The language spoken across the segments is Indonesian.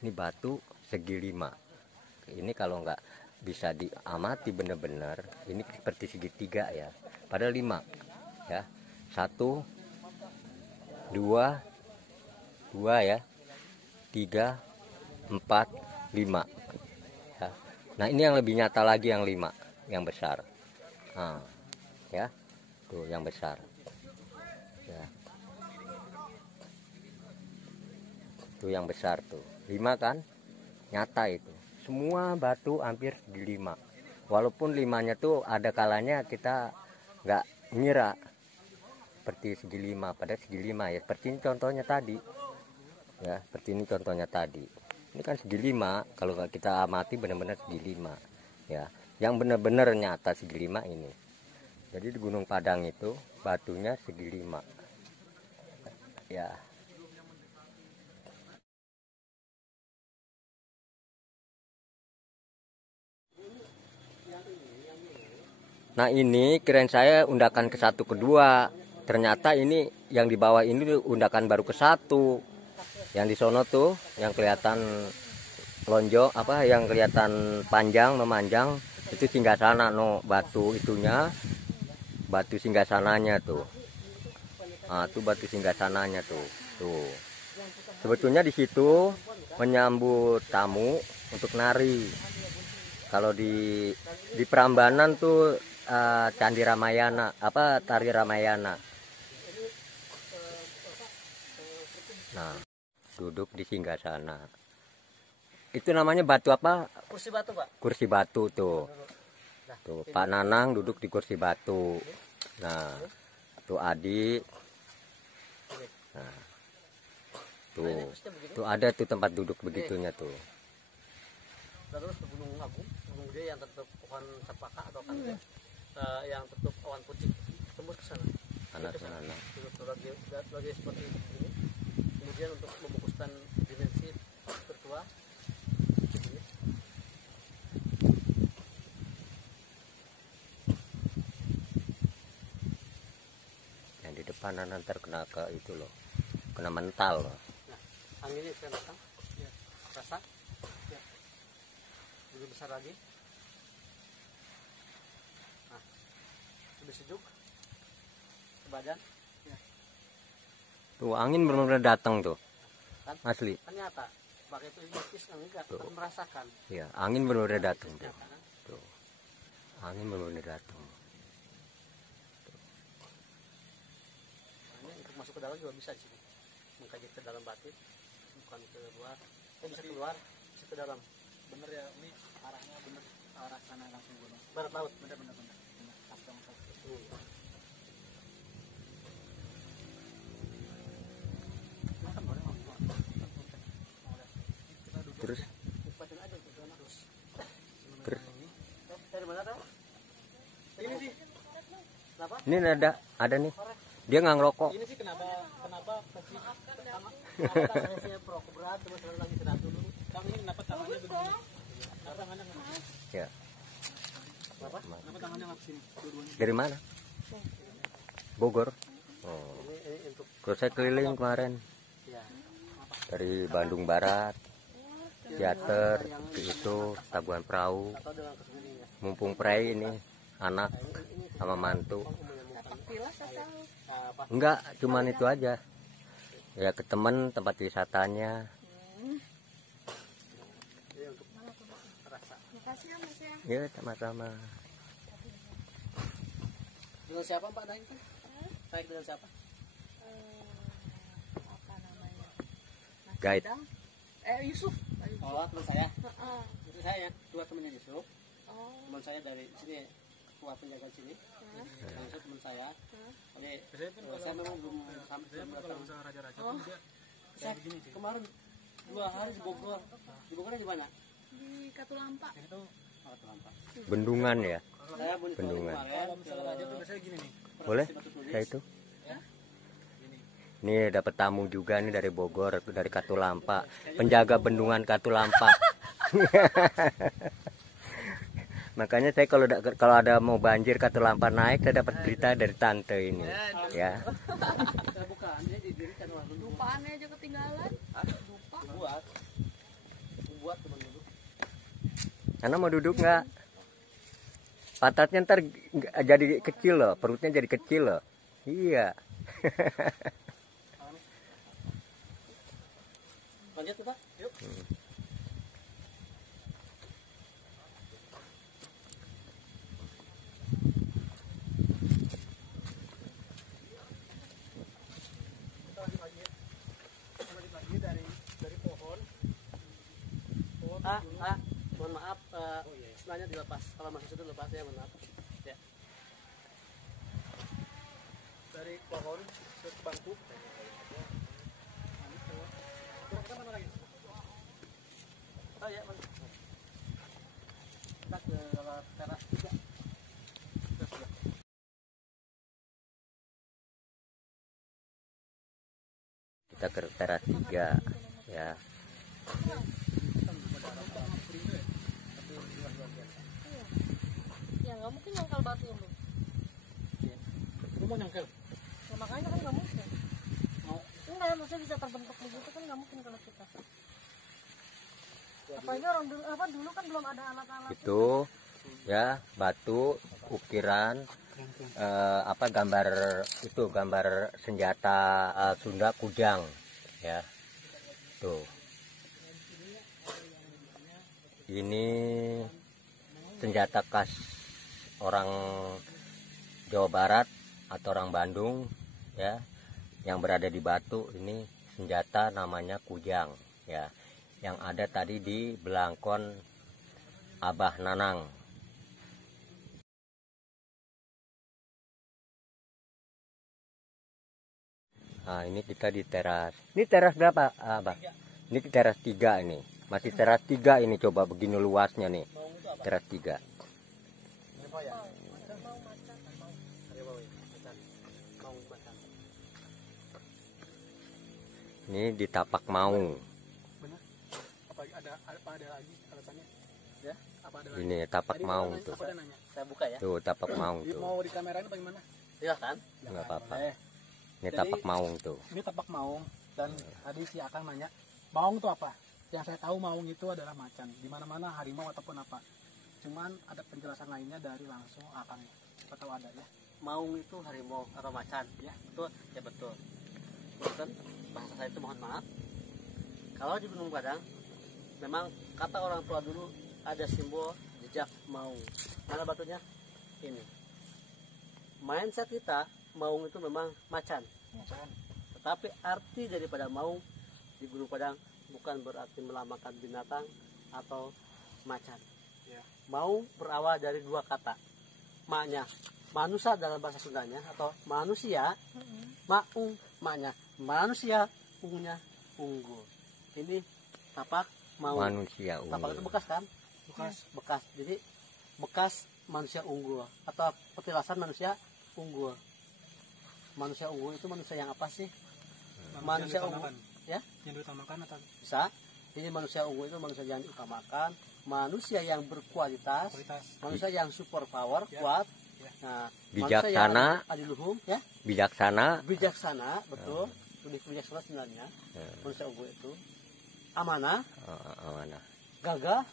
Ini batu segi 5. Ini kalau nggak bisa diamati benar-benar, ini seperti segitiga ya. Padahal 5 ya. 1, 2, 2 ya. 3, 4, 5 ya. Nah ini yang lebih nyata lagi, yang 5 yang besar. Nah, ya tuh yang besar ya. Tuh yang besar tuh 5 kan, nyata itu. Semua batu hampir di 5. Walaupun 5-nya tuh ada kalanya kita nggak ngira seperti segi 5, pada segi 5 ya. Seperti ini contohnya tadi ya, seperti ini contohnya tadi. Ini kan segi 5, kalau nggak kita amati benar-benar segi 5 ya. Yang benar-benar nyata segi 5 ini. Jadi di Gunung Padang itu batunya segi 5 ya. Nah ini kirain saya undakan ke-1 ke-2, ternyata ini yang di bawah ini undakan baru ke-1. Yang di sono tuh yang kelihatan lonjong apa, yang kelihatan panjang memanjang itu singgasana, no batu itunya, batu singgasananya tuh. Nah, tuh batu singgasananya tuh. Tuh. Sebetulnya di situ menyambut tamu untuk nari. Kalau di Prambanan tuh Candi Ramayana, apa tari Ramayana. Nah, duduk di singgasana. Itu namanya batu apa? Kursi batu, Pak. Kursi batu tuh. Tuh, Pak Nanang duduk di kursi batu. Nah, tuh Adik. Nah, tuh ada tuh tempat duduk begitunya tuh. Terus ke Gunung Agung, Gunung Gede yang tertutup pohon cempaka atau kan yang tertutup awan putih, tembus ke sana. Anak sana. Lagi seperti ini. Kemudian untuk memfokuskan dimensi virtual. Yang di depan nanti terkena ke itu loh, kena mental loh. Nah, anginnya saya datang, ya. Rasa, ya. Lebih besar lagi. Nah, lebih sejuk ke badan. Ya. Tuh angin benar-benar datang tuh, Kan? asli. Kan nyata, pakai itu hipnotis enggak, kan merasakan. Ya, angin benar-benar datang tuh. Nyata, kan? Tuh, angin benar-benar datang. Nah, ini untuk masuk ke dalam juga bisa sih, mengkaji ke dalam batin, bukan ke luar. Bisa keluar, bisa ke dalam. Bener ya, ini arahnya bener arah sana langsung gunung. Barat laut, bener. Langsung ke Terus dari mana tahu? Ini sih. Kenapa? ini ada nih, dia nggak ngerokok. Ini sih kenapa kaki tangannya saya perokok berat terus lagi sedang dulu. Kamu ini kenapa tangannya begini? Kenapa tangannya nggak sini? Ya. Kenapa tangannya nggak sini? Dua-duanya. Dari mana? Bogor. Oh. Ini untuk Terus saya keliling kemarin ya. dari Bandung Barat, teater itu Tabuhan Perahu, Atau dengan kesini ya. Mumpung Prei ini anak sama mantu. Apa? Enggak, cuman itu aja. Ya ke temen tempat wisatanya. Ini untuk rasa. Makasih ya Mas ya. Ya sama-sama. Dengan siapa Pak naik? Naik dengan siapa? Apa namanya? Mas Guide. Dadang? Yusuf. Oh, teman saya. Heeh. Itu saya, dua temannya Yusuf. Oh. Teman saya dari sini, ketua penjaga sini. Yusuf teman saya. Jadi saya memang belum sampai datang. Oh. Saya kemarin 2 hari di Bogor. Di Bogornya di mana? Di Katulampa. Katulampa. Bendungan ya. Saya Bendungan. kemarin. Boleh? Saya itu. Nih dapat tamu juga nih dari Bogor, dari Katulampa, penjaga bendungan Katulampa. Makanya saya kalau ada mau banjir Katulampa naik, saya dapat berita dari tante ini, ya. Bukan, dia didirikan oleh Lupaannya aja ketinggalan. Lupa. buat kuat teman duduk. Karena mau duduk nggak, pantatnya ntar jadi kecil loh, perutnya jadi kecil loh. Iya. Lanjut kita, yuk. Dari pohon. Mohon maaf, sebenarnya dilepas. Kalau masuk situ lepas ya, mohon maaf. Ya. Dari pohon ke bangku. Kita mana lagi? Oh ya, mana? Kita ke teras 3. Kita ke teras 3 ya. Ya nggak mungkin nyangkal batu lu. Lu mau nyangkel? Ya, makanya kan nggak mungkin. Mau? Enggak, maksudnya bisa terbentuk begitu kan nggak mungkin kalau kita. Apalagi orang dulu dulu kan belum ada alat-alat. Itu ya batu ukiran gambar itu gambar senjata Sunda kujang ya. Tuh. Ini senjata khas orang Jawa Barat atau orang Bandung ya, yang berada di Batu. Ini senjata namanya kujang ya, yang ada tadi di Belangkon Abah Nanang. Nah, ini kita di teras. Ini teras berapa, Abah? Ini teras 3 ini. Masih teras 3 ini, coba begini luasnya nih. Teras 3. Ini di tapak maung. Benar. Apa ada lagi alasannya? Ya, apa ada lagi? Ini tapak maung tuh. Apa nanya? Saya buka ya. Tuh tapak maung tuh. Mau di kamera ini bagaimana? Silakan. Enggak apa-apa. Boleh. Ini Jadi, tapak maung tuh. Ini tapak maung, dan tadi si Akang nanya, maung itu apa? Yang saya tahu maung itu adalah macan, di mana-mana harimau ataupun apa. Cuman ada penjelasan lainnya dari langsung Akang. Kita tahu ada ya. Maung itu harimau atau macan, ya betul, ya betul. Bukan bahasa saya itu mohon maaf. Kalau di Gunung Padang, memang kata orang tua dulu ada simbol jejak maung. Mana batunya? Ini. Mindset kita, maung itu memang macan. Tetapi arti daripada maung di Gunung Padang bukan berarti melambangkan binatang atau macan. Maung berawal dari 2 kata. Maknya manusia dalam bahasa Sundanya atau manusia, maung maknya manusia, ungnya unggul. Ini tapak maung. Manusia unggul. Tapak itu bekas kan? Bekas. Jadi bekas manusia unggul atau petilasan manusia unggul. Manusia unggul itu manusia yang apa sih? Manusia unggul ya? Yang diutamakan atau bisa? Jadi manusia unggul itu manusia yang diutamakan, manusia yang berkualitas, manusia yang super power, kuat. Nah, bijaksana, adiluhung ya? Bijaksana, betul. Lebih bijaksana sebenarnya. Manusia unggul itu amanah, gagah,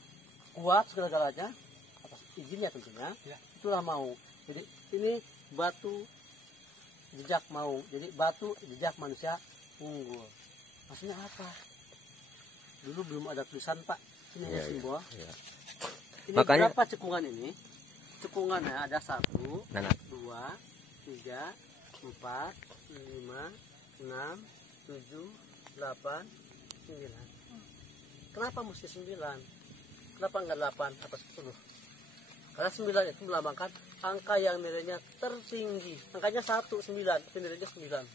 kuat segala-galanya atas izinnya tentunya. Itulah maung. Jadi ini batu jejak maung. Jadi batu jejak manusia unggul. Maksudnya apa? Dulu belum ada tulisan, Pak. Ini hanya simbol. Ya. Ini Makanya, berapa cekungan ini? Cekungannya ada 1, 2, 3, 4, 5, 6, 7, 8, 9. Kenapa mesti 9? Kenapa enggak 8 atau 10? Karena 9 itu melambangkan angka yang nilainya tertinggi. Angkanya 1, 9. Itu nilainya 9.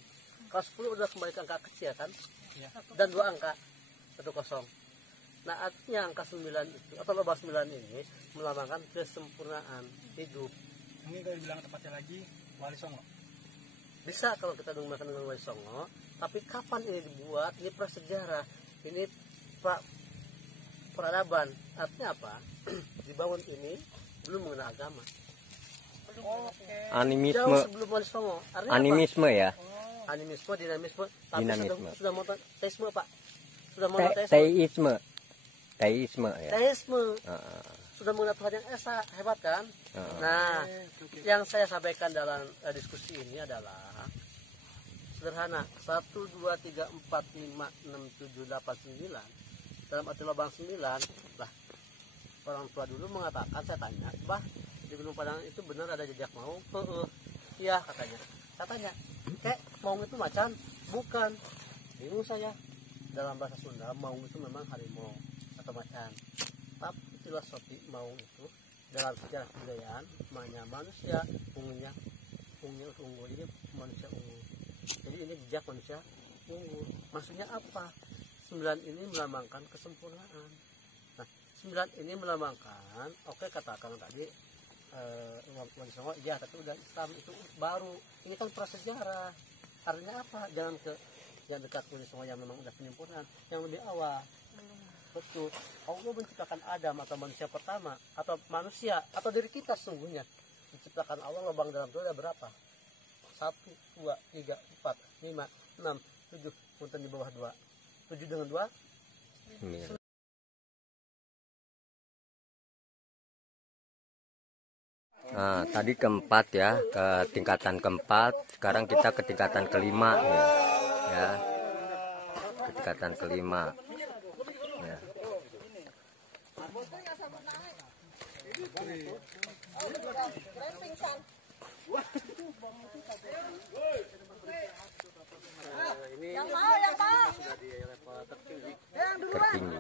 Kalau 10 udah kembali ke angka kecil kan? Ya. Dan 2 angka. 1, 0. Nah artinya angka 9 itu atau lomba 9 ini melambangkan kesempurnaan hidup. Mungkin kalau dibilang tepatnya lagi Wali Songo. Bisa kalau kita menggunakan dengan Wali Songo. Tapi kapan ini dibuat? Ini prasejarah. Ini peradaban. Artinya apa? Dibangun ini belum mengenal agama. animisme. Jauh sebelum Wali Songo. Animisme apa? ya. Animisme, dinamisme. Tapi Dinamisme. sudah monoteisme, Pak. Sudah monoteisme. Teisme. teisme ya. Teisme. Heeh. Sudah mengenal Tuhan yang esa, hebat kan? Heeh. Nah, yang saya sampaikan dalam diskusi ini adalah sederhana. 1, 2, 3, 4, 5, 6, 7, 8, 9. Dalam arti lubang 9 lah. Orang tua dulu mengatakan, saya tanya, bah di Gunung Padang itu benar ada jejak maung? Iya katanya. Katanya, kayak maung itu macan? Bukan. Bingung saya. Dalam bahasa Sunda, maung itu memang harimau atau macan. Tapi filosofi maung itu dalam sejarah kebudayaan namanya manusia ungunya ungu, jadi manusia ungu. Jadi ini jejak manusia ungu. Maksudnya apa? 9 ini melambangkan kesempurnaan. Nah, 9 ini melambangkan, oke kata Kang tadi, Wali Songo, ya tapi udah Islam itu baru. Ini kan prasejarah. Artinya apa? Jangan ke yang dekat Wali Songo yang memang udah penyempurnaan, yang lebih awal. Betul. Allah menciptakan Adam atau manusia pertama, atau manusia, atau diri kita sesungguhnya. Menciptakan Allah lubang dalam itu ada berapa? 1, 2, 3, 4, 5, 6, 7, punten di bawah 2. 7 dengan 2? 9. Nah, tadi keempat ya, ke tingkatan keempat. Sekarang kita ke tingkatan kelima ya. Ke tingkatan kelima. Ya. Ini Yang mau sudah di level tertinggi. Tertinggi.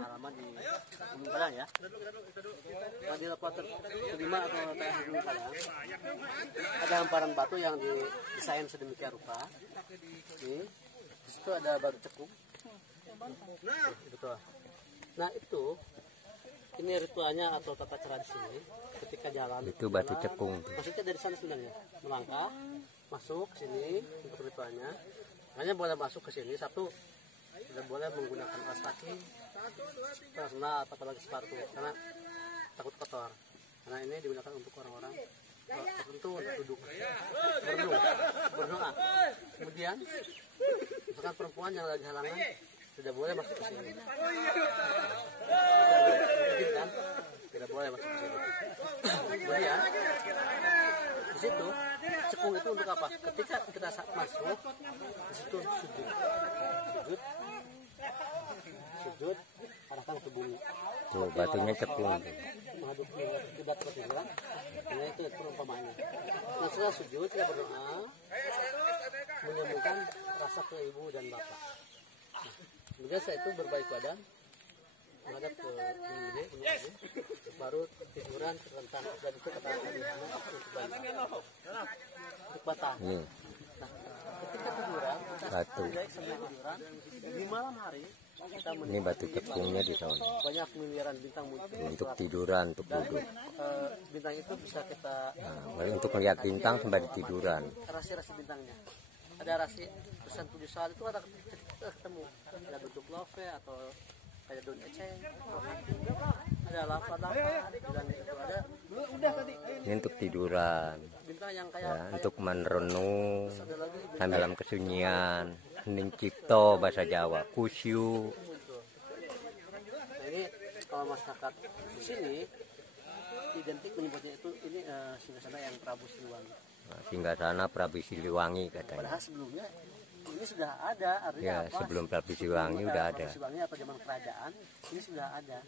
Halaman di Gunung Padang ya. Nah, di level kelima atau terakhir Gunung Padang ada hamparan batu yang didesain sedemikian rupa. Ini di situ ada batu cekung. Betul. Nah itu ini ritualnya atau tata cara di sini ketika jalan. Itu batu cekung. Maksudnya dari sana sebenarnya melangkah masuk ke sini untuk ritualnya. Hanya boleh masuk ke sini satu, tidak boleh menggunakan alas kaki, sandal atau apalagi sepatu karena takut kotor. Karena ini digunakan untuk orang-orang tertentu untuk duduk berdoa. Kemudian misalkan perempuan yang lagi halangan tidak boleh masuk ke sini. Kan? Tidak boleh masuk ke sini. Kemudian di situ cekung itu untuk apa? Ketika kita masuk di situ sujud arahkan ke bumi. Tuh batunya cekung. Menghadap kiblat seperti itu. Ini itu perumpamaannya. Nah setelah sujud kita berdoa menyambungkan rasa ke ibu dan bapak. Nah, kemudian saya itu berbaik badan menghadap ke gunung gede, baru tiduran terlentang dan itu kata tadi untuk batang. Nah, ketika tiduran Batu. sambil tiduran di malam hari kita Ini batu cekungnya di sana. banyak miliaran bintang muncul Untuk tiduran, untuk dan duduk. bintang itu bisa kita Nah, untuk melihat bintang sembari tiduran. rasi-rasi bintangnya. Ada rasi pesan 7 saat itu ada ketemu ada bentuk love atau kayak daun eceng, ada lava dan itu ada Ini untuk tiduran. bintang yang kayak Ya, untuk merenung ada lagi sambil dalam kesunyian. Hening cipto bahasa Jawa, kusyuk. muncul. Nah ini kalau masyarakat di sini identik menyebutnya itu ini singgasana yang Prabu Siliwangi. Nah, singgah sana Prabu Siliwangi katanya. Padahal sebelumnya ini sudah ada, artinya Ya, apa? sebelum Prabu Siliwangi udah ada. Prabu Siliwangi atau zaman kerajaan ini sudah ada.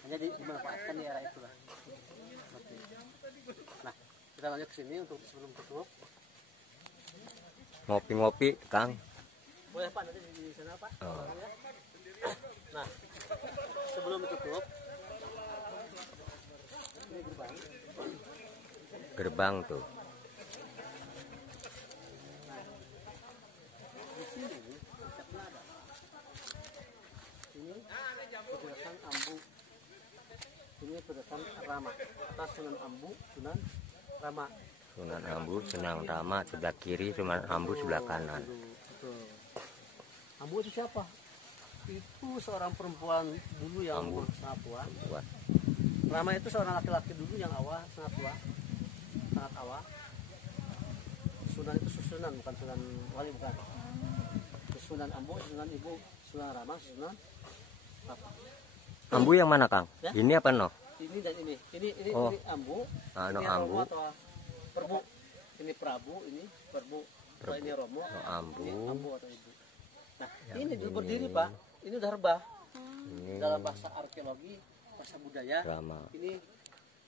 Hanya dimanfaatkan di era itulah. Nah, kita lanjut ke sini untuk sebelum tutup. Ngopi-ngopi, Kang. Boleh Pak, nanti di sana Pak. Oh. Nah, sebelum tutup, ini gerbang. Gerbang tuh. Di sini konsepnya ada. Ini pedasan Ambu. Ini pedasan Rama. Atas Sunan Ambu, Sunan Rama. Sunan Ambu, Sunan Rama sebelah kiri, Sunan Ambu sebelah kanan. Betul. Ambu itu siapa? Itu seorang perempuan dulu yang Ambu. sangat tua. Buat Rama itu seorang laki-laki dulu yang awal, sangat tua, sangat awal. Sunan itu susunan, bukan Sunan Wali, bukan. Sunan Ambu, Sunan Ibu, Sunan Rama, Sunan Apa? Ambu yang mana Kang? Ya? Ini apa no? Ini dan ini. Ini Oh. ini ambu. Anu Ini ambu. Romo atau perbu. Ini Prabu, ini perbu. Kalau ini Romo, ambu. ini ambu atau ibu. Nah, Yang ini dulu ini. berdiri, Pak. Ini udah rebah. Ini Dalam bahasa arkeologi, bahasa budaya, drama. ini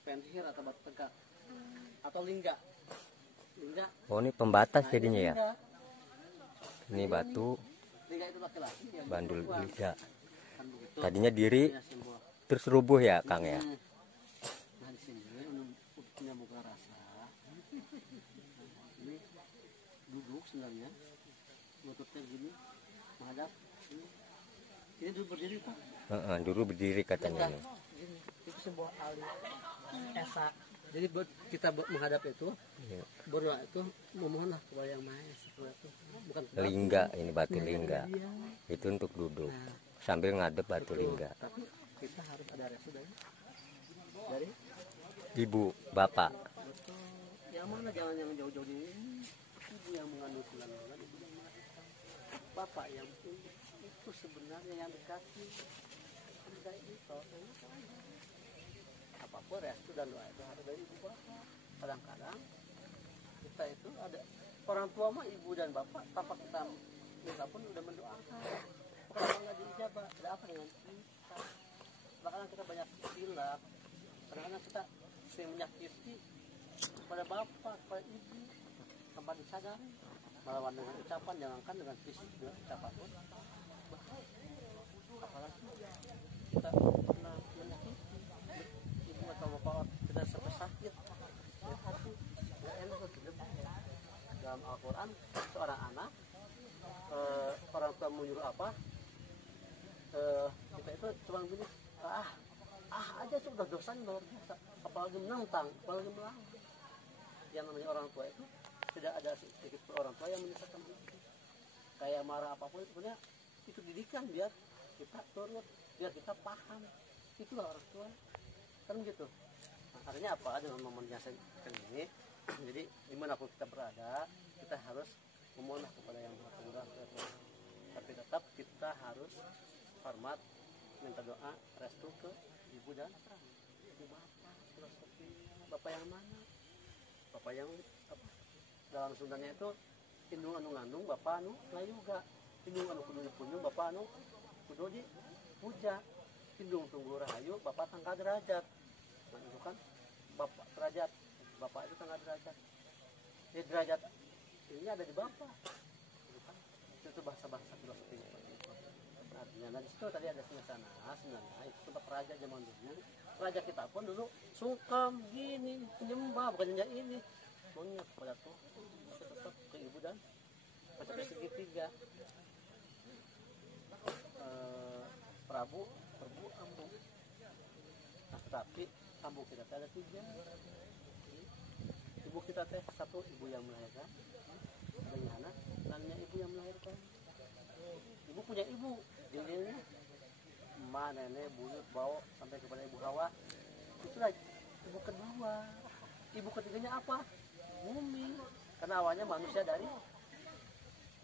penhir atau batu tegak atau lingga. Lingga. Oh ini pembatas Nah, jadinya ya. lingga. Ini batu Lingga itu laki-laki yang bandul perempuan. liga. Kan begitu. Tadinya diri Punya simbol. terus rubuh ya Kang ya. Nah di sini punya buka rasa. Ini duduk sebenarnya, lututnya gini, menghadap. Ini dulu berdiri Pak. Dulu berdiri katanya nih. Gini, itu simbol ali, esa. Jadi kita menghadap itu, Iya. berdoa itu memohonlah kepada yang maha esa. Itu bukan kepada Lingga ini batu Nah, lingga. dia. Itu untuk duduk Nah, sambil ngadep batu betul. lingga. Tapi kita harus ada restu dari Ibu, bapak. betul. Yang mana jangan yang jauh-jauh ini. Ibu yang mengandung 9 bulan, ibu yang melahirkan. Bapak yang itu sebenarnya yang dekati. Dari itu, apapun restu dan doa itu harus dari ibu bapak. Kadang-kadang kita itu ada orang tua mah ibu dan bapak tanpa kita minta pun udah mendoakan. Kalau nggak diijabah, ada apa dengan kita? Kadang kita banyak silap, kadang-kadang kita sering menyakiti kepada bapak, kepada ibu, tanpa disadari. Melawan dengan ucapan, jangankan dengan fisik, dengan ucapan pun bahaya. Apalagi kita pernah menyakiti ibu atau bapak kita sampai sakit, ya hati, ya enak itu bahaya. Dalam Al-Quran, seorang anak, orang tua menyuruh apa, kita itu cuma begini, aja itu udah dosanya luar biasa, apalagi menentang, apalagi melawan. Yang namanya orang tua itu tidak ada sedikit orang tua yang menyesatkan itu. Kayak marah apapun itu sebenarnya itu didikan biar kita turut, biar kita paham. Itulah orang tua, kan gitu. Nah, artinya apa dengan momennya ini? Jadi dimanapun kita berada, kita harus memohonlah kepada yang Maha Pengasih. Tapi tetap kita harus hormat, minta doa, restu ke ibu dan ibu bapak. Filosofinya bapak yang mana? Bapak yang apa? Dalam Sundanya itu indung anu ngandung, bapak anu layuga. Indung anu kudu dipunjung, bapak anu kudu dipuja. Indung tunggu rahayu, bapak tangga derajat. Nah, itu kan bapak derajat, bapak itu tangga derajat. Jadi derajat ini ada di bapak. Itu bahasa-bahasa filosofinya. Artinya, nah disitu tadi ada singasana, sebenarnya itu tempat raja zaman dulu. Raja kita pun dulu sungkem gini, penyembah bukan hanya ini, maunya kepada Tuhan, tapi tetap ke ibu dan macam segitiga. Prabu, perbu, ambu. Nah tetapi ambu kita ada 3. Ibu kita teh 1, ibu yang melahirkan, dengan anak, lainnya ibu yang melahirkan. Ibu punya ibu, dirinya emak, nenek, buyut, bau sampai kepada ibu Hawa. Itulah ibu kedua. Ibu ketiganya apa? Bumi. Karena awalnya manusia dari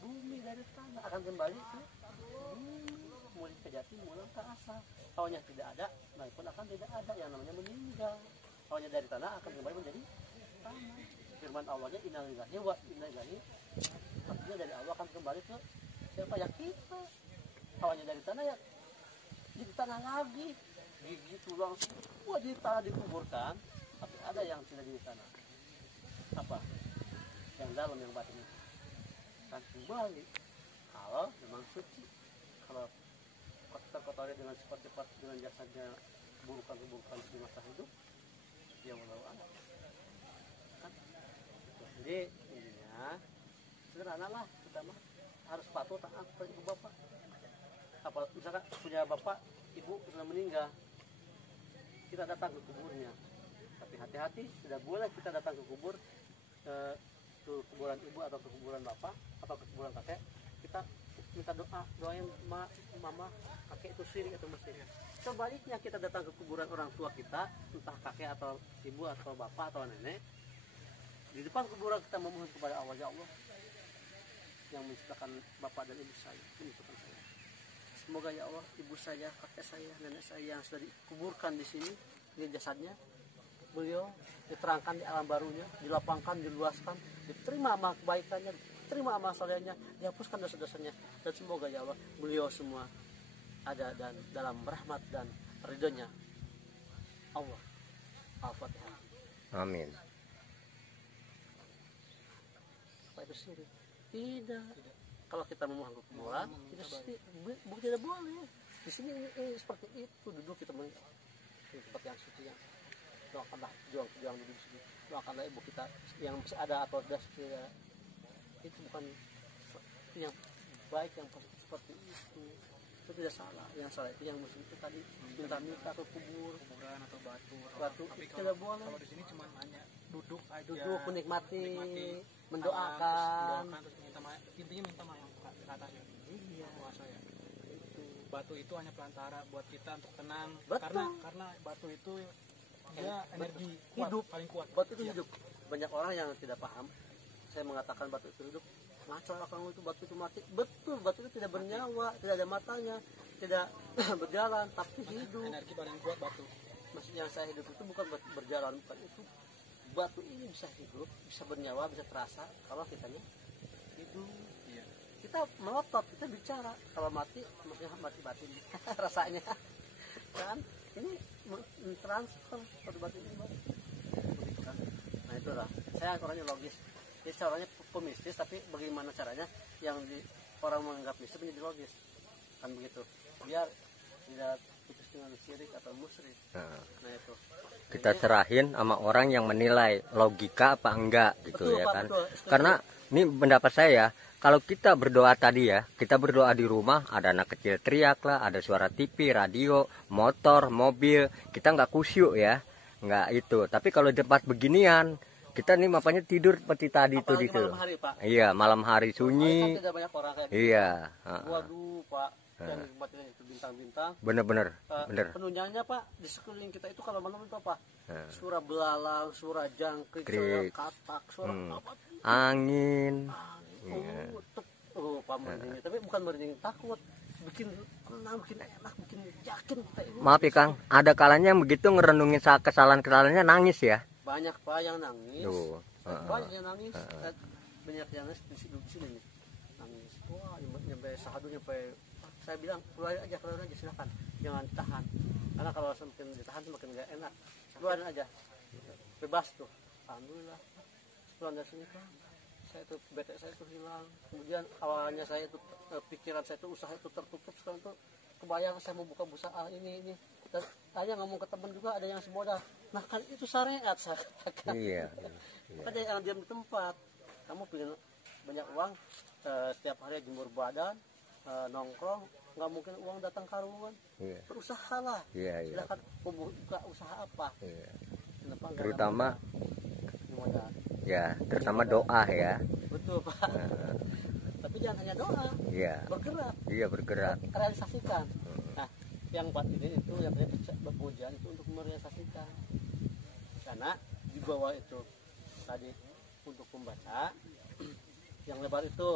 bumi, dari tanah, akan kembali ke bumi, mulai ke jati, mulai ke asal. Awalnya tidak ada, nah pun akan tidak ada, yang namanya meninggal. Awalnya dari tanah akan kembali menjadi tanah. Firman Allahnya innalillahi wa inna ilaihi. Artinya dari Allah akan kembali ke siapa? Ya kita. Awalnya dari tanah ya di tanah lagi, gigi tulang semua di tanah dikuburkan, tapi ada yang tidak di tanah. Apa? Yang dalam, yang batin itu kan kembali. Kalau memang suci, kalau terkotori dengan sifat-sifat, dengan jasanya keburukan-keburukan di masa hidup, dia melawan kan. Jadi intinya sederhana lah, kita mah harus patuh taat kepada ibu bapak. Apa misalkan punya bapak ibu sudah meninggal, kita datang ke kuburnya, tapi hati-hati, tidak boleh kita datang ke kubur, ke kuburan ibu atau ke kuburan bapak atau ke kuburan kakek kita minta doain mama kakek itu syirik atau musyrik. Sebaliknya kita datang ke kuburan orang tua kita, entah kakek atau ibu atau bapak atau nenek, di depan kuburan kita memohon kepada Allah, ya Allah yang menciptakan bapak dan ibu saya, menciptakan saya, semoga ya Allah ibu saya, kakek saya, nenek saya yang sudah dikuburkan di sini, ini jasadnya, beliau diterangkan di alam barunya, dilapangkan, diluaskan, diterima amal kebaikannya, diterima amal solehnya, dihapuskan dosa-dosanya, dan semoga ya Allah beliau semua ada dan dalam rahmat dan ridhonya Allah. Al-Fatihah. Amin. Apa itu syirik? Tidak. Kalau kita mau mengganggu kuburan, tidak boleh. Di sini ini seperti itu, duduk kita di tempat yang suci, yang doakanlah juang duduk di sini. Doakanlah ibu kita yang masih ada atau sudah itu bukan itu yang baik, yang positif seperti itu. Itu tidak salah. Yang salah itu yang muslim itu tadi minta ke kuburan atau batu itu tidak boleh. Kalau di sini cuma hanya duduk aja, duduk menikmati, mendoakan, terus minta maaf, intinya minta maaf ke atasnya. Iya. Puasa ya. Batu itu hanya pelantara buat kita untuk tenang. Betul. Karena batu itu dia energi hidup, paling kuat. batu itu hidup. Banyak orang yang tidak paham. Saya mengatakan batu itu hidup. Ngaco orang itu batu itu mati. Betul, batu itu tidak bernyawa, tidak ada matanya, tidak berjalan, tapi hidup. Energi paling kuat batu. Maksudnya yang saya hidup itu bukan berjalan, bukan itu. Batu ini bisa hidup, bisa bernyawa, bisa terasa kalau kitanya hidup. Iya. Kita melotot, kita bicara. Kalau mati, maksudnya mati batin rasanya. Kan ini transfer pada batu ini, Bang. Begitu kan? Nah itulah. Saya orangnya logis. Jadi saya orangnya pemistis, tapi bagaimana caranya yang orang menganggap mistis menjadi logis. Kan begitu. Biar tidak putus dengan syirik atau musyrik. Nah itu. Kita serahin sama orang yang menilai logika apa enggak gitu. Betul, ya Pak, kan. betul. Karena ini pendapat saya, kalau kita berdoa tadi ya, kita berdoa di rumah, ada anak kecil teriak lah, ada suara TV, radio, motor, mobil, kita nggak kusyuk ya, nggak itu. Tapi kalau di tempat beginian, kita nih makanya tidur seperti tadi tuh Apalagi di situ. malam hari, Pak. Iya, malam hari Kan sunyi. tidak banyak orang kayak gitu. Iya, Waduh, Pak. Yang nikmatin itu bintang-bintang. bener-bener, bener. Penunjangnya, Pak, di sekeliling kita itu kalau malam itu apa? Nah. Suara belalang, suara jangkrik, suara Krik. katak, suara apa? Angin. Pak merinding. Tapi bukan merinding takut, bikin tenang, bikin enak, bikin yakin kita ini. Maaf ya Kang, ada kalanya yang begitu ngerenungin kesalahan-kesalahannya nangis ya. Banyak Pak yang nangis. Tuh. Banyak yang nangis. Banyak yang nangis di sini nih. Nangis. Wah, nyampe sahadu nyampe. Saya bilang keluarin aja silakan. Jangan ditahan. Karena kalau semakin ditahan semakin nggak enak. Keluarin aja. Bebas tuh. Alhamdulillah. Pulang dari sini Pak, saya tuh bete saya tuh hilang. Kemudian awalnya saya itu pikiran saya itu usaha itu tertutup, sekarang tuh kebayang saya mau buka usaha ini. Dan saya ngomong ke teman juga ada yang semoda. Nah kan itu syariat saya katakan. Iya. Ada yang diam di tempat. Kamu pengen banyak uang, setiap hari jemur badan, nongkrong, nggak mungkin uang datang karuan. Iya. Berusahalah. Iya. Silakan buka usaha apa. Iya. Kenapa nggak Terutama ada modal? ya, terutama doa ya. Betul Pak. Tapi jangan hanya doa, Iya. bergerak, Iya bergerak. realisasikan. Nah, yang buat ini itu yang saya berpujian itu untuk merealisasikan. Karena di bawah itu tadi untuk membaca, yang lebar itu,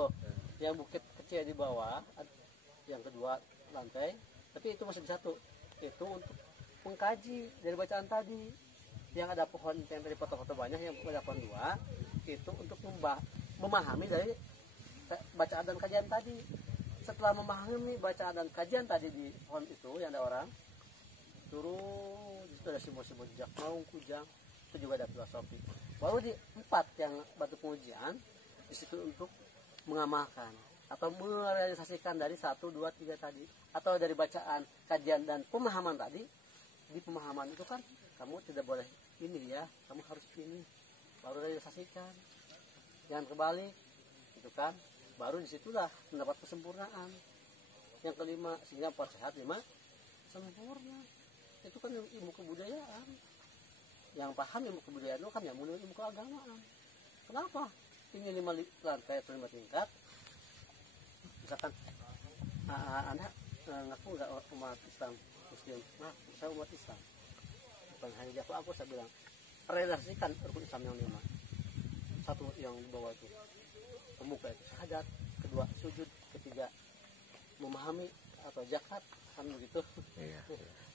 yang bukit kecil di bawah, yang kedua lantai, tapi itu masih di satu. Itu untuk mengkaji dari bacaan tadi. Yang ada pohon yang dari foto-foto banyak, yang ada pohon dua, itu untuk memahami dari bacaan dan kajian tadi. Setelah memahami bacaan dan kajian tadi di pohon itu yang ada orang turun, itu ada simbol-simbol jejak maung, kujang, itu juga ada filosofi. Baru di 4 yang batu pengujian di situ untuk mengamalkan atau merealisasikan dari 1, 2, 3 tadi, atau dari bacaan, kajian dan pemahaman tadi. Di pemahaman itu kan kamu tidak boleh ini ya, kamu harus ini, baru realisasikan, jangan kebalik, itu kan, baru disitulah mendapat kesempurnaan. Yang kelima, sehingga 4 sehat, 5 sempurna. Itu kan ilmu kebudayaan. Yang paham ilmu kebudayaan itu kan yang menurut ilmu keagamaan. Kenapa? Ini 5 lantai atau 5 tingkat. Misalkan anak ngaku nggak umat Islam Muslim, nah saya umat Islam. Bukan hanya jawab aku, saya bilang realisasikan rukun Islam yang 5. 1 yang di bawah itu pemuka itu syahadat, kedua sujud, ketiga memahami atau zakat kan begitu. Iya.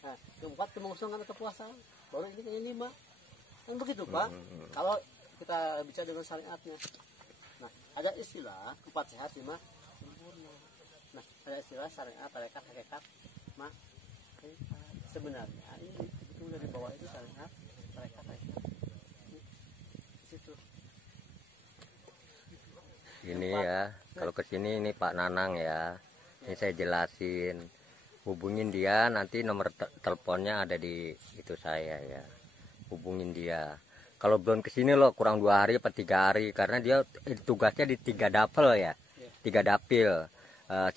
Nah, keempat mengusungkan atau puasa, baru ini kayaknya 5 kan begitu Pak. Kalau kita bicara dengan syariatnya, nah ada istilah 4 sehat 5 sempurna. Nah ada istilah syariat, tarekat, hakikat, sebenarnya ini itu dari bawah itu syariat, tarekat, hakikat di situ. Ini ya, kalau ke sini ini Pak Nanang ya. Ini saya jelasin. Hubungin dia, nanti nomor teleponnya ada di itu saya ya. Hubungin dia. Kalau belum ke sini loh kurang 2 hari atau 3 hari karena dia tugasnya di 3 dapil ya. 3 dapil.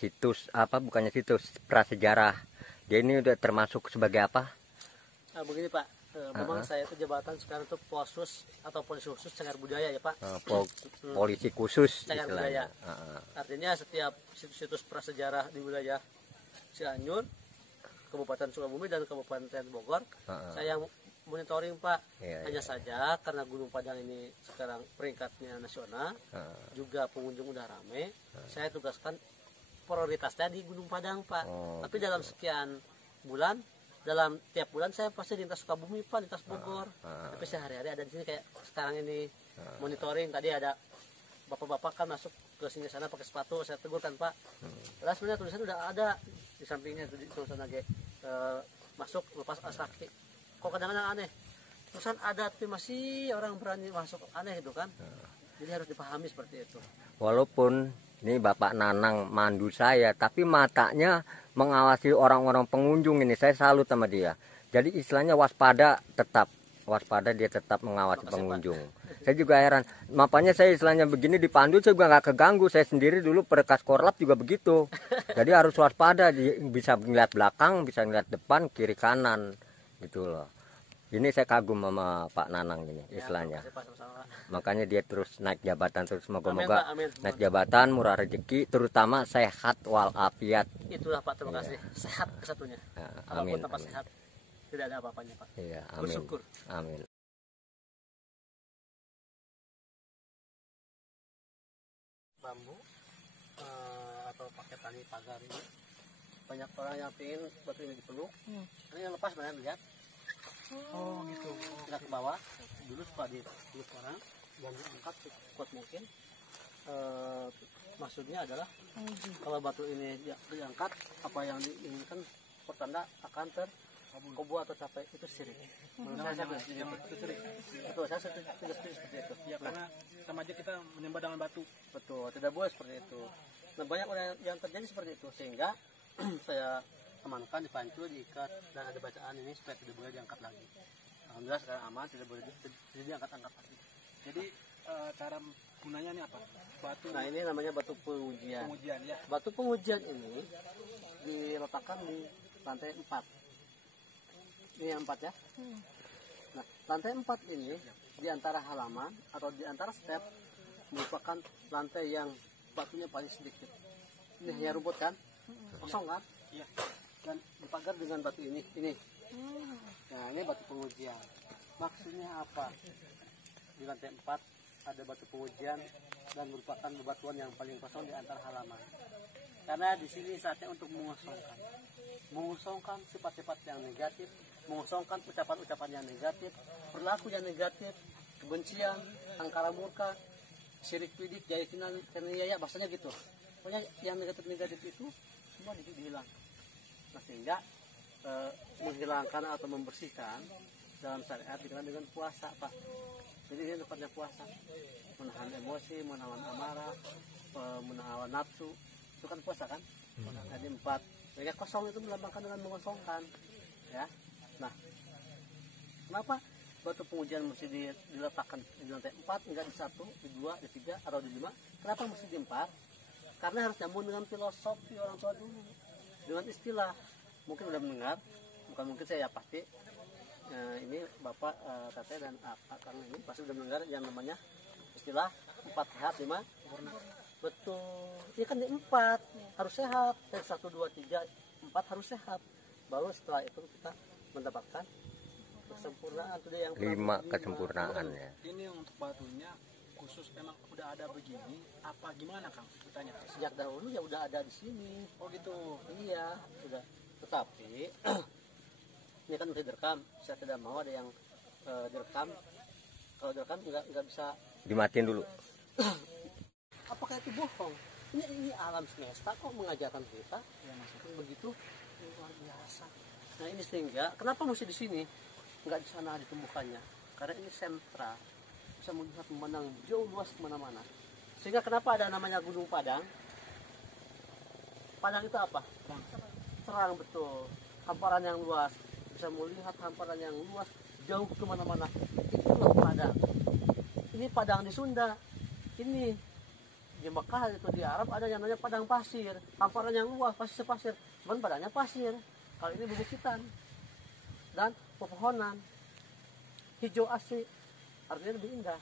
Situs apa bukannya situs prasejarah. Dia ini udah termasuk sebagai apa? Nah, begini Pak, memang saya itu jabatan sekarang itu Polsus atau Polisi Khusus Cagar Budaya ya Pak. Polisi khusus Cagar istilahnya. Budaya. Artinya setiap situs-situs prasejarah di wilayah Cianjur, Kabupaten Sukabumi dan Kabupaten Bogor, saya yang monitoring Pak. Hanya saja karena Gunung Padang ini sekarang peringkatnya nasional, juga pengunjung udah rame, saya tugaskan prioritasnya di Gunung Padang Pak. Tapi dalam sekian bulan, dalam tiap bulan saya pasti lintas Sukabumi Pak, lintas Bogor. Tapi sehari-hari ada di sini kayak sekarang ini monitoring. Tadi ada bapak-bapak kan masuk ke sini sana pakai sepatu, saya tegur kan Pak. Padahal sebenarnya tulisan udah ada di sampingnya di tulisan lagi masuk lepas asaki. Kok kadang-kadang aneh, tulisan ada tapi masih orang berani masuk, aneh gitu kan. Jadi harus dipahami seperti itu. Walaupun ini Bapak Nanang mandu saya, tapi matanya mengawasi orang-orang pengunjung ini. Saya salut sama dia. Jadi istilahnya waspada dia tetap mengawasi pengunjung. Saya juga heran. Makanya saya istilahnya begini dipandu saya juga nggak keganggu. Saya sendiri dulu perkas korlap juga begitu. Jadi harus waspada. Bisa ngeliat belakang, bisa ngeliat depan, kiri kanan gitu loh. Ini saya kagum sama Pak Nanang ini istilahnya. Makanya dia terus naik jabatan terus, moga-moga naik jabatan, murah rezeki, terutama sehat walafiat. Itulah Pak, terima kasih. Sehat kesatunya. Apapun tanpa sehat tidak ada apa-apanya Pak. Iya, amin. Bersyukur. Amin. Bambu atau pakai tali pagar ini banyak orang yang ingin batu ini dipeluk. Ini yang lepas banyak lihat. Oh gitu. Lihat ke bawah. Dulu suka dipeluk orang dan diangkat sekuat mungkin. Maksudnya adalah kalau batu ini diangkat, apa yang diinginkan pertanda akan terkabul atau capai, itu syirik. Menurut saya itu syirik. Betul, saya tidak setuju seperti itu. Ya karena sama aja kita menyembah dengan batu. Betul, tidak boleh seperti itu. Nah banyak orang yang terjadi seperti itu sehingga saya amankan, dipancu, diikat dan ada bacaan ini supaya tidak boleh diangkat lagi. Alhamdulillah sekarang aman, tidak boleh diangkat-angkat lagi. Jadi cara gunanya ini apa? Batu. Nah ini namanya batu pengujian. Pengujian ya. Batu pengujian ini diletakkan di lantai 4. Ini yang 4 ya. Nah lantai 4 ini di antara halaman atau di antara step merupakan lantai yang batunya paling sedikit. Ini hanya rumput kan, kosong kan? Iya. Dan dipagar dengan batu ini. Nah ini batu pengujian. Maksudnya apa? Di lantai 4 ada batu pengujian dan merupakan bebatuan yang paling kosong di antara halaman. Karena di sini saatnya untuk mengosongkan sifat-sifat yang negatif, mengosongkan ucapan-ucapan yang negatif, perilaku yang negatif, kebencian, angkara murka, syirik pidik, jaya kinayaya, bahasanya gitu. Pokoknya yang negatif-negatif itu semua dihilang. Nah sehingga menghilangkan atau membersihkan dalam syariat dengan puasa Pak. Jadi ini tempatnya puasa, menahan emosi, menahan amarah, menahan nafsu, itu kan puasa kan? Jadi 4. Jadi kosong itu melambangkan dengan mengosongkan, ya. Nah, kenapa batu pengujian mesti diletakkan di lantai 4, enggak di 1, di 2, di 3 atau di 5? Kenapa mesti di 4? Karena harus nyambung dengan filosofi orang tua dulu, dengan istilah. Mungkin udah mendengar, bukan mungkin saya ya pasti. Ini bapak, teteh dan akang ini pasti udah mendengar yang namanya istilah 4 sehat 5 sempurna. Betul. Ini kan di 4 harus sehat. 1, 2, 3, 4 harus sehat. Baru setelah itu kita mendapatkan kesempurnaan. Itu yang 5 kesempurnaan ya. Ini untuk batunya khusus emang udah ada begini apa gimana Kang? Bertanya. Sejak dahulu ya udah ada di sini. Oh gitu. Iya, sudah. Tetapi ini kan nanti direkam. Saya tidak mau ada yang direkam. Kalau direkam nggak bisa. Dimatiin dulu. Apakah itu bohong? Ini alam semesta kok mengajarkan kita Ya, maksudnya. begitu luar biasa. Nah ini sehingga kenapa mesti di sini, nggak di sana ditumbuhkannya? Karena ini sentra, bisa melihat memandang jauh luas kemana-mana. Sehingga kenapa ada namanya Gunung Padang? Padang itu apa? Terang betul, hamparan yang luas, bisa melihat hamparan yang luas jauh kemana-mana. Itulah Padang. Ini Padang di Sunda. Ini di Mekah itu di Arab ada yang namanya padang pasir, hamparan yang luas pasir, cuman padangnya pasir. Kalau ini bebukitan dan pepohonan hijau asli, artinya lebih indah.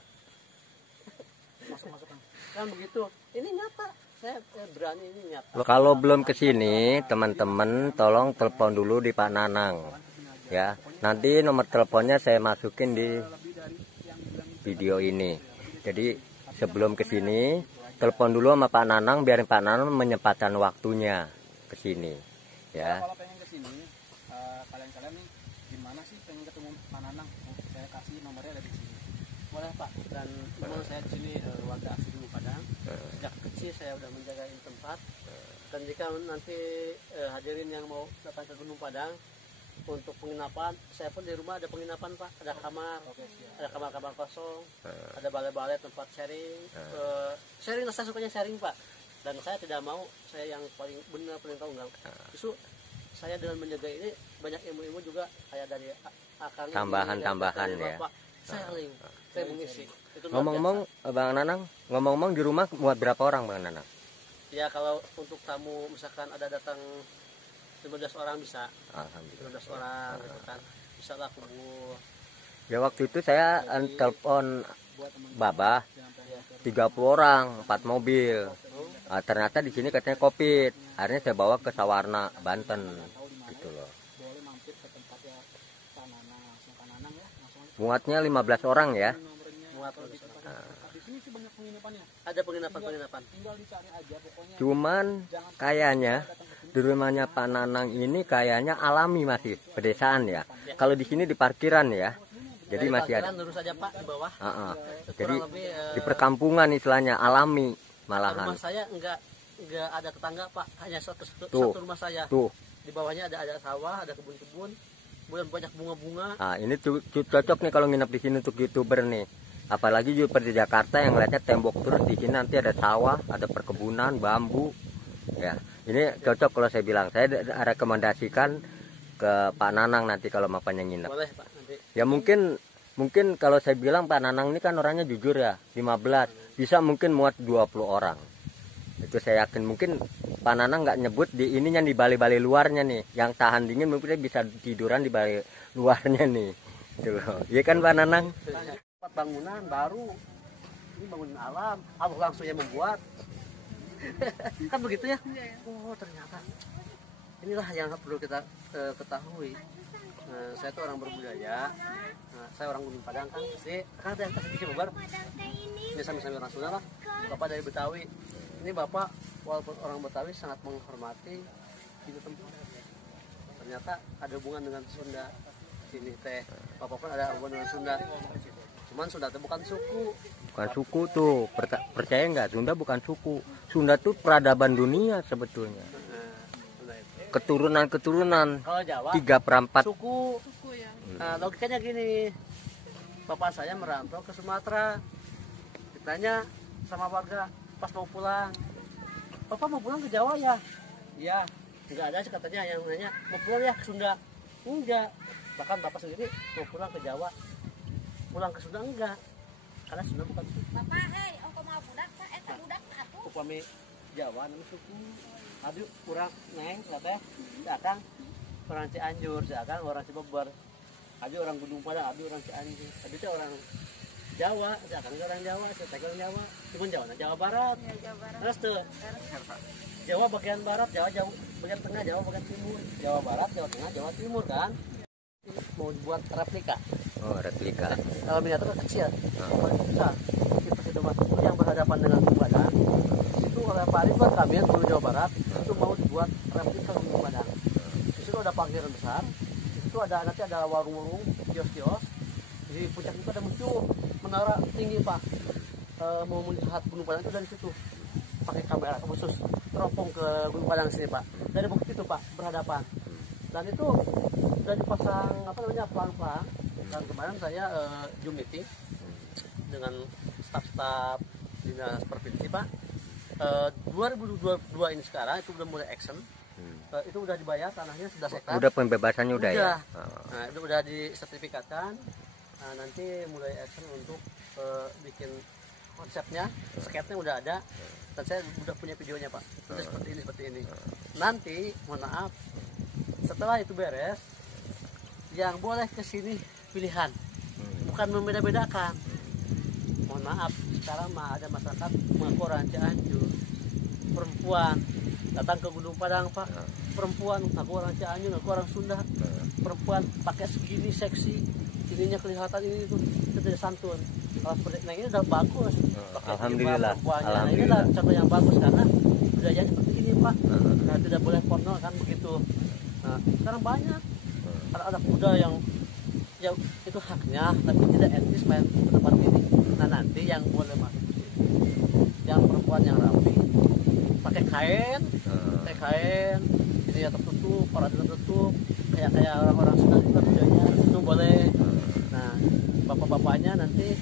Masuk Kang. Kan begitu. Ini nyata, saya berani ini nyata. Kalau belum ke sini, teman-teman tolong telepon dulu di Pak Nanang. Ya, nanti nomor teleponnya saya masukin di video ini. Jadi sebelum ke sini, telepon dulu sama Pak Nanang biar Pak Nanang menyempatkan waktunya ke sini. Ya. Kalau pengen ke sini, kalian-kalian nih gimana sih pengen ketemu Pak Nanang? Saya kasih nomornya ada di sini. Boleh Pak, dan memang saya di sini warga asli Gunung Padang. Sejak kecil saya udah menjaga ini tempat. Dan jika nanti hadirin yang mau datang ke Gunung Padang untuk penginapan, saya pun di rumah ada penginapan Pak, ada kamar, ada kamar-kamar kosong, ada balai-balai tempat sharing. Sharing, saya sukanya sharing Pak. Dan saya tidak mau saya yang paling benar paling tahu enggak. Justru saya dengan menjaga ini banyak ilmu-ilmu juga kayak dari akang Tambahan-tambahan ya. Bapak. Saya mengisi. Itu luar Ngomong-ngomong, Bang Nanang, ngomong-ngomong di rumah muat berapa orang Bang Nanang? biasa. Ya kalau untuk tamu misalkan ada datang 15 orang bisa. Alhamdulillah. 15 orang gitu kan. Bisa lah kubur. Ya waktu itu saya telepon Buat teman Babah jangan pengen 30 orang, 4 mobil. Ternyata di sini katanya Covid. Akhirnya saya bawa ke Sawarna, Banten. Gitu loh. boleh mampir ke tempatnya Pak Nanang, langsung Pak Nanang ya, langsung aja Muatnya 15 orang ya. nomornya. Muat Kalau di 15 tempat di sini sih banyak penginapannya. Ada penginapan-penginapan. Tinggal dicari aja pokoknya. Cuman kayaknya di rumahnya Pak Nanang ini kayaknya alami masih pedesaan ya. Kalau di sini di parkiran ya. Jadi Dari masih ada. parkiran lurus aja Pak di bawah. Jadi Kurang lebih di perkampungan istilahnya alami rumah malahan. saya enggak ada tetangga Pak, hanya satu Tuh. rumah saya. Tuh. Di bawahnya ada sawah, ada kebun-kebun, kemudian banyak bunga-bunga. Nah, ini cocok nih kalau nginep di sini untuk YouTuber nih. Apalagi YouTuber di Jakarta yang ngeliatnya tembok terus, di sini nanti ada sawah, ada perkebunan, bambu. Ya, ini cocok kalau saya bilang. Saya rekomendasikan ke Pak Nanang nanti kalau bapaknya nginep. Boleh Pak nanti. Ya mungkin kalau saya bilang Pak Nanang ini kan orangnya jujur ya, 15. Bisa mungkin muat 20 orang. Itu saya yakin. Mungkin Pak Nanang nggak nyebut di ininya, di balai-balai luarnya nih. Yang tahan dingin mungkin dia bisa tiduran di balai luarnya nih. Gitu loh. Iya kan Pak Nanang? Tempat bangunan baru. Ini bangunan alam. Allah langsung yang membuat. Kan begitu ya? Oh ternyata. Inilah yang perlu kita ketahui. Saya itu orang berbudaya. Saya orang Gunung Padang kan. Jadi kan ada yang kasih bikin babar. Ini sama-sama orang Sunda lah. Bapak dari Betawi. Ini Bapak walaupun orang Betawi sangat menghormati ini tempat. Ternyata ada hubungan dengan Sunda. Sini teh. Bapak pun ada hubungan dengan Sunda. Cuman Sunda itu bukan suku. Bukan suku tuh. Percaya nggak? Sunda bukan suku. Sunda tuh peradaban dunia sebetulnya. Sunda itu. Keturunan-keturunan. Kalau Jawa 3/4. suku. Nah, logikanya gini. Bapak saya merantau ke Sumatera. Ditanya sama warga pas mau pulang. Bapak mau pulang ke Jawa ya? Iya. Enggak ada katanya yang nanya mau pulang ya ke Sunda. Enggak. Bahkan Bapak sendiri mau pulang ke Jawa. Pulang ke Sunda enggak. Karena Sunda bukan suku. Bapak, hei, ongko mau budak tak? Budak atuh. Upami Jawa namanya suku. Aduh, kurang neng, teh. Seakan orang Cianjur, seakan orang Cirebon. Aduh orang Gunung Padang, aduh orang Cianjur. Aduh itu orang Jawa, seakan orang Jawa, seakan orang Jawa. Cuman Jawa Barat. Ya, Jawa Barat. Terus tuh. Jawa bagian barat, Jawa bagian tengah, Jawa bagian timur. Jawa Barat, Jawa Tengah, Jawa Timur kan. Ini mau buat replika. Oh, replika. Kalau miniatur kecil, kalau besar. Kita itu mas, itu yang berhadapan dengan Gunung Padang. Itu oleh Pak Ridwan Kamil Gubernur Jawa Barat itu mau dibuat replika Gunung Padang. Di situ ada parkiran besar, di situ nanti ada warung-warung, kios-kios. Di puncak itu ada muncul menara tinggi Pak. Mau melihat Gunung Padang itu dari situ pakai kamera khusus teropong ke Gunung Padang sini Pak. Dari bukit itu Pak berhadapan. Dan itu sudah dipasang pelang-pelang. Dan kemarin saya Zoom meeting dengan staf-staf dinas provinsi Pak. 2022 ini sekarang itu udah mulai action. Itu udah dibayar tanahnya 11 hektar. Udah pembebasannya udah ya. Nah, itu udah disertifikatkan. Nah, nanti mulai action untuk bikin konsepnya, sketnya udah ada. Dan saya udah punya videonya Pak. Udah seperti ini. Nanti mohon maaf setelah itu beres, yang boleh ke sini pilihan, bukan membeda-bedakan. Mohon maaf, sekarang mah ada masyarakat mengaku orang Cianjur, perempuan datang ke Gunung Padang Pak, perempuan ngaku orang Cianjur, ngaku orang Sunda, perempuan pakai segini seksi, ininya kelihatan ini itu tidak santun. Kalau seperti ini udah bagus. Alhamdulillah. Nah, ini adalah contoh yang bagus karena budayanya seperti ini Pak. Nah, tidak boleh porno kan begitu. Nah, sekarang banyak anak-anak muda yang itu haknya tapi tidak etis main di tempat ini. Nah, nanti yang boleh masuk ke sini yang perempuan yang rapi pakai kain, ini ya tertutup, orang tertutup kayak orang-orang Sunda juga budayanya itu boleh. Nah, bapak-bapaknya nanti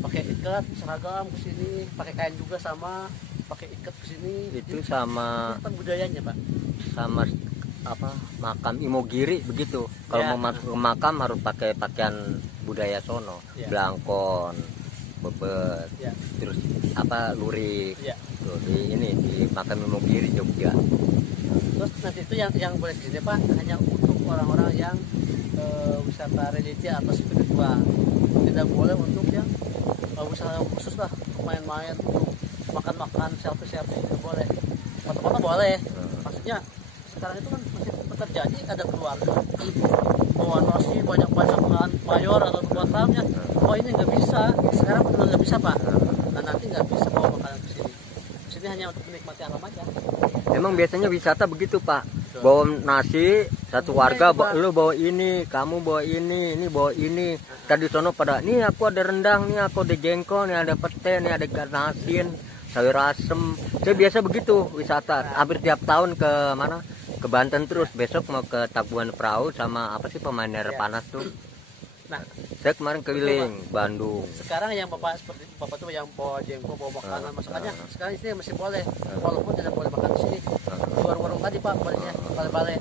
pakai ikat seragam ke sini, pakai kain juga sama, pakai ikat ke sini. Itu sama budayanya Pak. Sama makam Imogiri begitu. Kalau mau masuk ke makam harus pakai pakaian budaya sono, blangkon, bebet, terus lurik. Tuh, di makam Imogiri Jogja. Terus nanti itu yang boleh di sini Pak hanya untuk orang-orang yang wisata religi atau spiritual. Tidak boleh untuk yang wisata khusus lah, main-main untuk makan-makan, selfie tidak boleh. Foto-foto boleh. Maksudnya sekarang itu kan masih terjadi ada keluarga bawa nasi banyak-banyak makan mayor atau buat tahunya. Oh ini nggak bisa, sekarang betul nggak bisa Pak. Nah nanti nggak bisa bawa makanan ke sini. Sini hanya untuk menikmati alam aja. Emang biasanya wisata begitu Pak. Bawa nasi satu warga, lu bawa ini, kamu bawa ini bawa ini. Tadi sono pada, nih aku ada rendang, nih aku ada jengkol, nih ada pete, nih ada ikan asin, sayur asem. Saya biasa begitu wisata. Hampir tiap tahun ke mana? Ke Banten terus. Besok mau ke Tabuhan Perahu sama pemain air panas tuh. Nah, saya kemarin keliling Bandung. Sekarang yang bapak seperti bapak tuh yang bawa jengkol, bawa makanan, masakannya sekarang ini masih boleh, walaupun tidak boleh makan di sini. Di warung-warung tadi Pak, bolehnya balai-balai.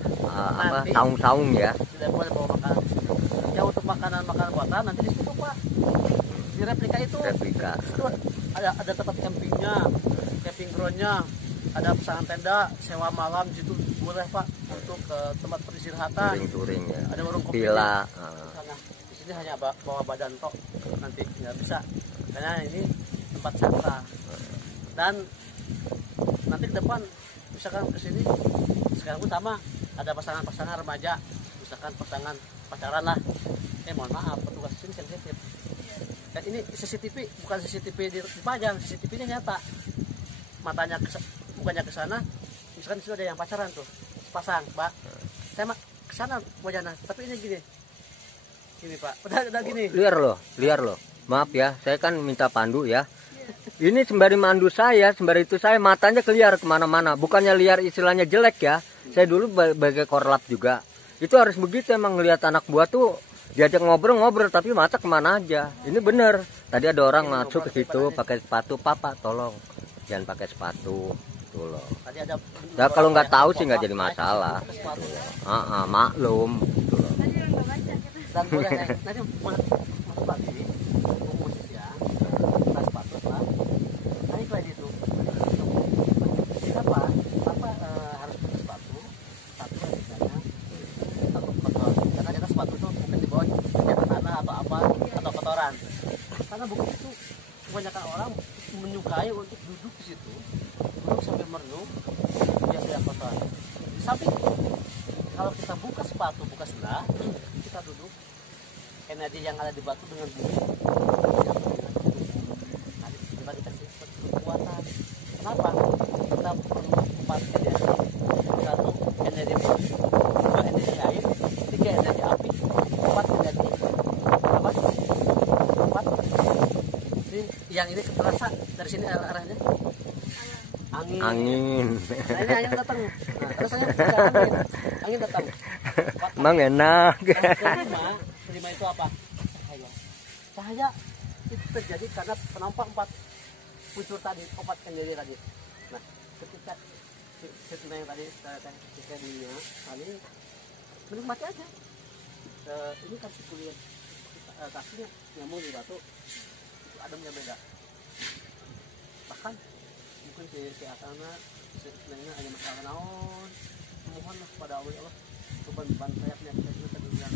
Saung-saung ya. Tidak boleh bawa makanan. Yang untuk makanan buatan nanti di situ Pak. Di replika itu. Replika. Itu ada tempat campingnya, camping groundnya, ada pesanan tenda, sewa malam di situ boleh Pak untuk ke tempat peristirahatan. Touring ya. Ada warung kopi. Villa. Di sini hanya bawa badan tok, nanti nggak bisa karena ini tempat wisata. Dan nanti ke depan misalkan ke sini sekarang pun sama ada pasangan-pasangan remaja, misalkan pasangan pacaran lah, mohon maaf petugas sini sensitif. Dan ini CCTV bukan CCTV dipajang, CCTV-nya nyata, matanya bukannya ke sana. Misalkan di situ ada yang pacaran tuh pasang Pak, saya mah ke sana wajahnya, tapi ini gini Pak, udah gini. Liar loh. Maaf ya, saya kan minta pandu ya. Ini sembari mandu saya, sembari itu saya matanya keliar kemana-mana. Bukannya liar istilahnya jelek ya. Saya dulu sebagai korlap juga. Itu harus begitu emang ngelihat anak buah tuh diajak ngobrol tapi mata kemana aja. Ini bener. Tadi ada orang masuk ke situ pakai sepatu, papa tolong jangan pakai sepatu. Tuh loh. Ya kalau nggak tahu sih nggak jadi masalah. Maklum. Gitu loh. Dan boleh nanti masuk pagi musik ya tas sepatu Pak naik lagi itu kenapa harus pakai sepatu misalnya takut kotor karena kita sepatu tuh mungkin di bawah jatuh tanah atau apa atau kotoran karena begitu kebanyakan orang menyukai untuk duduk di situ duduk sambil merenung biar tidak kotor di samping kalau kita buka sepatu buka sendal kita duduk energi yang ada di batu dengan bumi kita dikasih kekuatan. Kenapa? Kita perlu 4 energi. 1 energi bumi, 2 energi air, 3 energi api, 4 energi apa? 4. Yang ini terasa dari sini arahnya angin. Nah, ini angin datang. Nah, terus angin datang. Emang enak. Yang kelima itu apa? Cahaya. Cahaya itu terjadi karena penampak 4 unsur tadi, 4 energi tadi. Nah, ketika yang tadi ketika dia saling menikmati aja. Ini kan kuliah kakinya nyambung di batu, itu ademnya beda. Bahkan mungkin si asana sebenarnya hanya masalah naon, mohonlah kepada Allah beban sayapnya kita tadi yang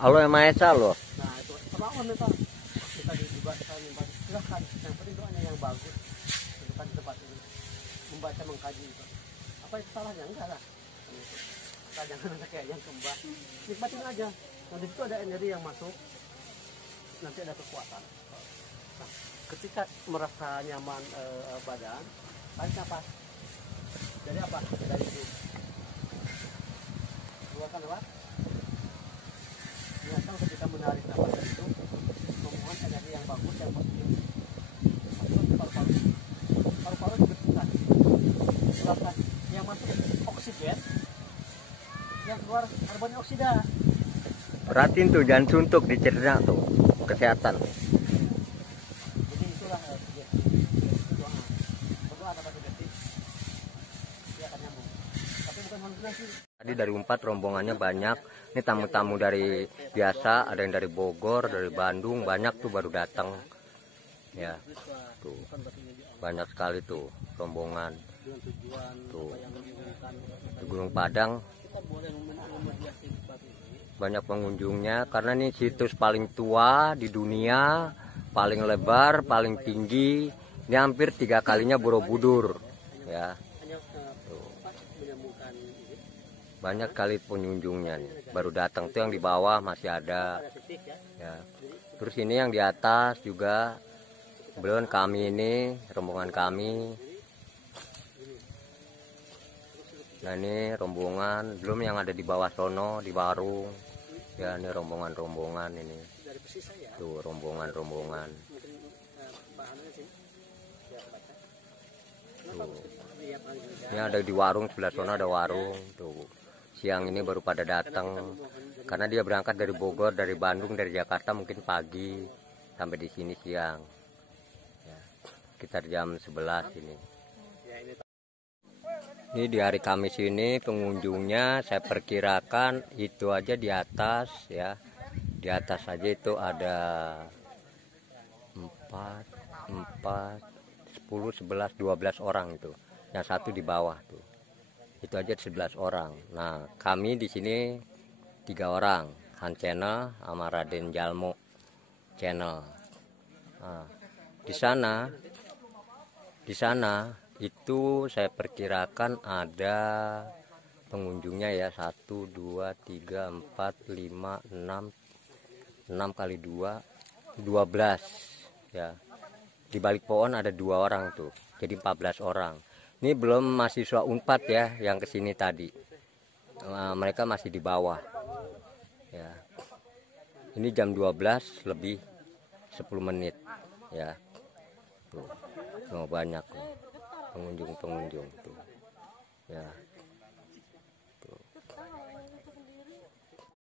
Allah yang Maha Esa loh. nah itu sama Allah minta kita dibaca silahkan, yang penting doanya yang bagus kita di tempat ini membaca mengkaji itu apa itu salahnya enggak lah gitu. Kita jangan kayak yang kembang, nikmatin aja. Nah, di situ ada energi yang masuk, nanti ada kekuatan. Nah, ketika merasa nyaman badan, tarik nafas. Dari apa? Dari itu. Keluarkan lewat. Biasanya ketika menarik nafas dari itu, memohon energi yang bagus, yang positif. Masuk ke paru-paru. Paru-paru dibetulkan. Keluarkan. Yang masuk oksigen, yang keluar karbon dioksida. Perhatiin tuh, jangan suntuk, dicerna tuh kesehatan. Jadi itulah doa. Berdoa dapat detik, dia akan nyambung. Tapi bukan manusia sih. Tadi dari 4 rombongannya banyak. Ini tamu-tamu dari biasa, ada yang dari Bogor, dari Bandung, banyak tuh baru datang. Ya, tuh banyak sekali tuh rombongan. Dengan tujuan Tuh. apa yang diinginkan. Di Gunung Padang Kita boleh memediasi batu ini. banyak pengunjungnya karena ini situs paling tua di dunia, paling lebar, paling tinggi. Ini hampir 3 kalinya Borobudur. Ya, Hanya menyambungkan ini. banyak kali pengunjungnya nih. Baru datang tuh yang di bawah masih ada. Ada titik ya. Ya. Terus ini yang di atas juga. Belum kami ini, rombongan kami. Nah ini rombongan, belum yang ada di bawah sono, di warung. Ya ini rombongan-rombongan ini. Dari pesisir ya. Tuh rombongan-rombongan. Mungkin bahannya sih. Ya baca. Tuh. Lihat lagi. Ini ada di warung, sebelah sono ada warung. Tuh. Siang ini baru pada datang. Karena dia berangkat dari Bogor, dari Bandung, dari Jakarta mungkin pagi. Sampai di sini siang. Ya. Sekitar jam 11 ini. Ini di hari Kamis ini pengunjungnya saya perkirakan itu aja di atas ya. Di atas saja itu ada 10, 11, 12 orang itu. Yang satu di bawah tuh. Itu aja 11 orang. Nah, kami di sini 3 orang. Han Channel sama Raden Jalmo Channel. Nah, di sana itu saya perkirakan ada pengunjungnya ya 1, 2, 3, 4, 5, 6 kali 2 12 ya. Di balik pohon ada 2 orang tuh, jadi 14 orang. Ini belum mahasiswa Unpad ya yang kesini tadi. Mereka masih di bawah ya. Ini jam 12 lebih 10 menit ya. Tuh, banyak tuh pengunjung tuh ya.